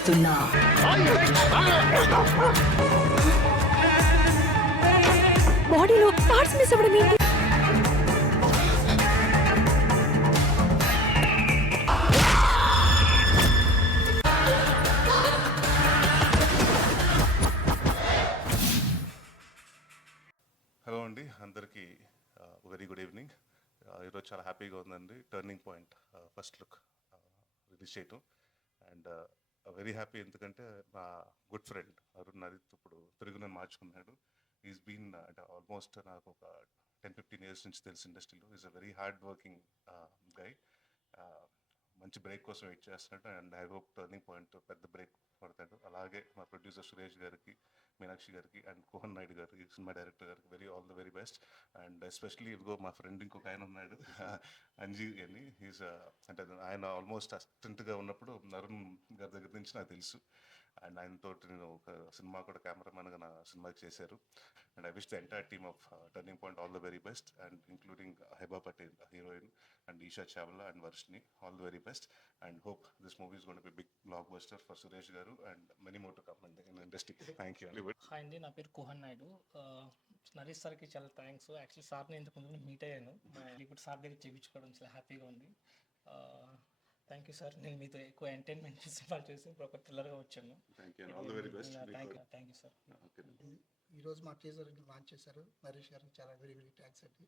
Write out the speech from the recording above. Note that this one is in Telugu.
సమర్పిస్తున్నా బాడీలో పార్ట్స్ మిస్ అవ్వడం ఏంటి? హలో అండి, అందరికీ వెరీ గుడ్ ఈవినింగ్. ఈరోజు చాలా హ్యాపీగా ఉందండి. Turning point first look release చేయటం అండ్ వెరీ హ్యాపీ, ఎందుకంటే నా గుడ్ ఫ్రెండ్ అరుణ్ నరిత్ ఇప్పుడు తెలుగు నన్ను మార్చుకున్నాడు. ఈజ్ బీన్ అంటే ఆల్మోస్ట్ నాకు ఒక 10-15 years నుంచి తెలుసు ఇండస్ట్రీలో. Is a very hard working guy. మంచి బ్రేక్ కోసం వెయిట్ చేస్తున్నాడు and I hope turning point పెద్ద బ్రేక్ పడతాడు. అలాగే మా ప్రొడ్యూసర్ సురేష్ గారికి, మీనాక్షి గారికి అండ్ కోహన్ నాయుడు గారికి, సినిమా డైరెక్టర్ గారికి all the very best. And especially ఇదిగో మా ఫ్రెండ్ ఇంకొక ఆయన ఉన్నాడు అంజీ అని. ఈజ్ అంటే ఆయన ఆల్మోస్ట్ అసిస్టెంట్గా ఉన్నప్పుడు అరుణ్ గారి దగ్గర నుంచి నాకు తెలుసు. అండ్ ఆయనతో నేను ఒక సినిమా కూడా కెమెరామెన్గా నా సినిమాకి చేశారు. And I wish the entire team of turning point all the very best, and including Heba Patel heroine and Eesha Chawla and Varshini, all the very best. And hope this movie is going to be a big blockbuster for Suresh Garu and many more to come in the industry. Thank you. Hi అండి, నా పేరు కోహన్ నాయుడు. నరేష్ సార్కి చాలా థ్యాంక్స్. యాక్చువల్లీ సార్ని ఇంతకు ముందు మీట్ అయ్యాను. ఇప్పుడు సార్ దగ్గర చేయించుకోవడం చాలా హ్యాపీగా ఉంది. Thank you sir. నేను మీతో ఎక్కువ ఎంటర్టైన్మెంట్ సినిమాలు చేసి ఇప్పుడు ఒక థ్రిల్లర్గా వచ్చాను. Thank you sir. ఈరోజు మా టీజర్ లాంచ్ చేశారు నరేష్ గారికి చాలా వెరీ వెరీ థ్యాంక్స్ అండి.